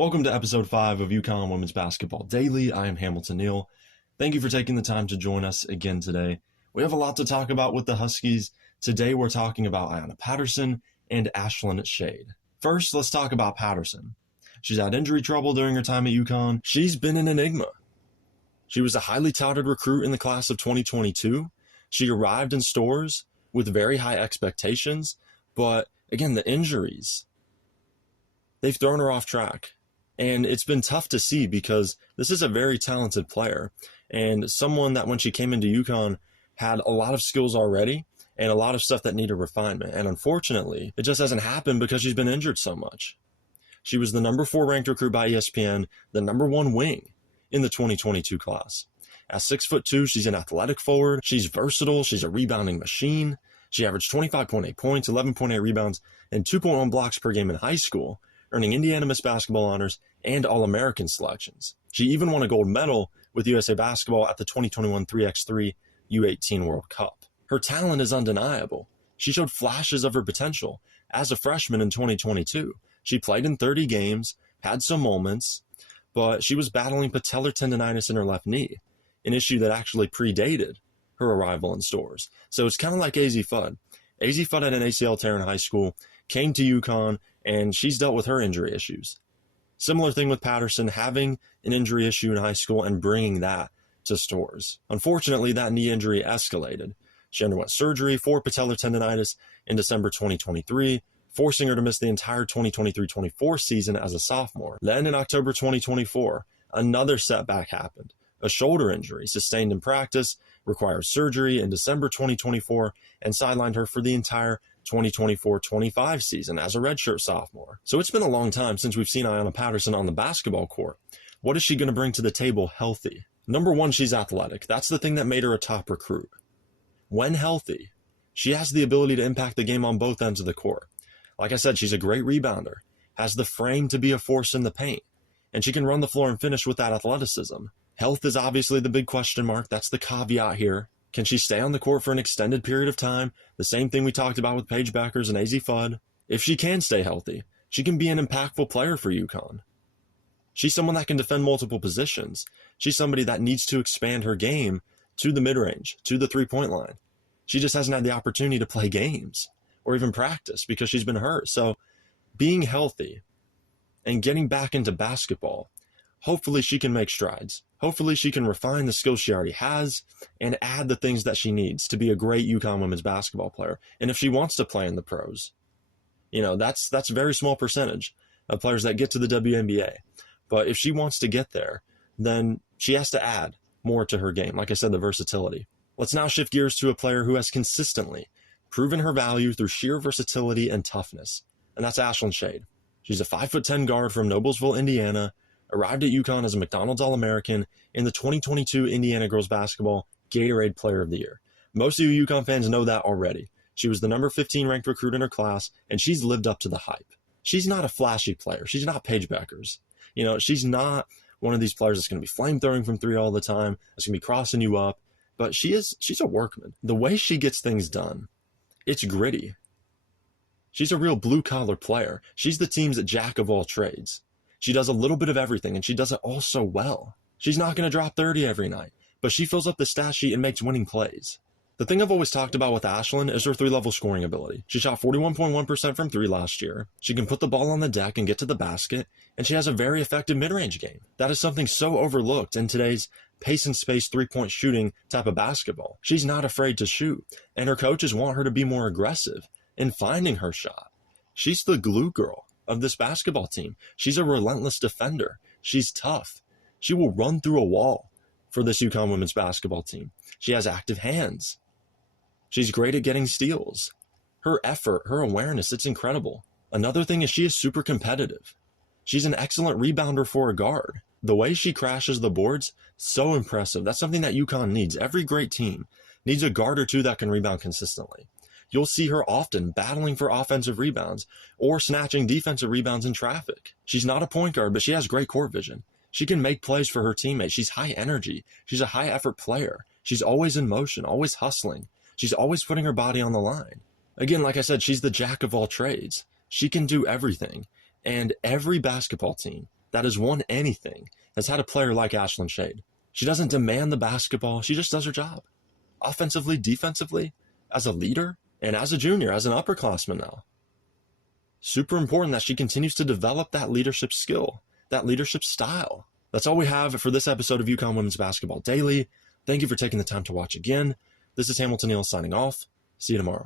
Welcome to episode 5 of UConn Women's Basketball Daily. I am Hamilton Neal. Thank you for taking the time to join us again today. We have a lot to talk about with the Huskies. Today we're talking about Ayanna Patterson and Ashlynn Shade. First, let's talk about Patterson. She's had injury trouble during her time at UConn. She's been an enigma. She was a highly touted recruit in the class of 2022. She arrived in Storrs with very high expectations, but again, the injuries, they've thrown her off track. And it's been tough to see because this is a very talented player and someone that when she came into UConn had a lot of skills already and a lot of stuff that needed refinement. And unfortunately, it just hasn't happened because she's been injured so much. She was the number 4 ranked recruit by ESPN, the number 1 wing in the 2022 class. At 6'2", she's an athletic forward. She's versatile. She's a rebounding machine. She averaged 25.8 points, 11.8 rebounds, and 2.1 blocks per game in high school, earning Indiana Miss Basketball honors and All-American selections. She even won a gold medal with USA Basketball at the 2021 3x3 U18 World Cup. Her talent is undeniable. She showed flashes of her potential as a freshman in 2022. She played in 30 games, had some moments, but she was battling patellar tendonitis in her left knee, an issue that actually predated her arrival in Storrs. So it's kind of like azzi fudd. Azzi fudd had an ACL tear in high school, came to UConn, and she's dealt with her injury issues. Similar thing with Patterson, having an injury issue in high school and bringing that to Storrs. Unfortunately, that knee injury escalated. She underwent surgery for patellar tendonitis in December 2023, forcing her to miss the entire 2023-24 season as a sophomore. Then in October 2024, another setback happened. A shoulder injury sustained in practice required surgery in December 2024 and sidelined her for the entire 2024-25 season as a redshirt sophomore. So it's been a long time since we've seen Ayanna Patterson on the basketball court. What is she going to bring to the table healthy? Number 1, she's athletic. That's the thing that made her a top recruit. When healthy, she has the ability to impact the game on both ends of the court. Like I said, she's a great rebounder, has the frame to be a force in the paint, and she can run the floor and finish with that athleticism. Health is obviously the big question mark. That's the caveat here. Can she stay on the court for an extended period of time? The same thing we talked about with Paige Bueckers and azzi fudd. If she can stay healthy, she can be an impactful player for UConn. She's someone that can defend multiple positions. She's somebody that needs to expand her game to the mid-range, to the three-point line. She just hasn't had the opportunity to play games or even practice because she's been hurt. So being healthy and getting back into basketball, hopefully she can make strides. Hopefully she can refine the skills she already has and add the things that she needs to be a great UConn women's basketball player. And if she wants to play in the pros, that's a very small percentage of players that get to the WNBA. But if she wants to get there, then she has to add more to her game. Like I said, the versatility. Let's now shift gears to a player who has consistently proven her value through sheer versatility and toughness. And that's Ashlynn Shade. She's a 5'10" guard from Noblesville, Indiana, arrived at UConn as a McDonald's All-American in the 2022 Indiana Girls Basketball Gatorade Player of the Year. Most of you UConn fans know that already. She was the number 15 ranked recruit in her class, and she's lived up to the hype. She's not a flashy player. She's not Paige Bueckers. She's not one of these players that's going to be flame-throwing from 3 all the time, that's going to be crossing you up, but she's a workman. The way she gets things done, it's gritty. She's a real blue-collar player. She's the team's jack of all trades. She does a little bit of everything, and she does it all so well. She's not going to drop 30 every night, but she fills up the stat sheet and makes winning plays. The thing I've always talked about with Ashlynn is her 3-level scoring ability. She shot 41.1% from 3 last year. She can put the ball on the deck and get to the basket, and she has a very effective mid-range game. That is something so overlooked in today's pace and space 3-point shooting type of basketball. She's not afraid to shoot, and her coaches want her to be more aggressive in finding her shot. She's the glue girl of this basketball team. She's a relentless defender. She's tough. She will run through a wall for this UConn women's basketball team. She has active hands. She's great at getting steals. Her effort, her awareness, it's incredible. Another thing is she is super competitive. She's an excellent rebounder for a guard. The way she crashes the boards, so impressive. That's something that UConn needs. Every great team needs a guard or two that can rebound consistently. You'll see her often battling for offensive rebounds or snatching defensive rebounds in traffic. She's not a point guard, but she has great court vision. She can make plays for her teammates. She's high energy. She's a high effort player. She's always in motion, always hustling. She's always putting her body on the line. Again, like I said, she's the jack of all trades. She can do everything. And every basketball team that has won anything has had a player like Ashlynn Shade. She doesn't demand the basketball. She just does her job. Offensively, defensively, as a leader, and as a junior, as an upperclassman now. Super important that she continues to develop that leadership skill, that leadership style. That's all we have for this episode of UConn Women's Basketball Daily. Thank you for taking the time to watch again. This is Hamilton Neal signing off. See you tomorrow.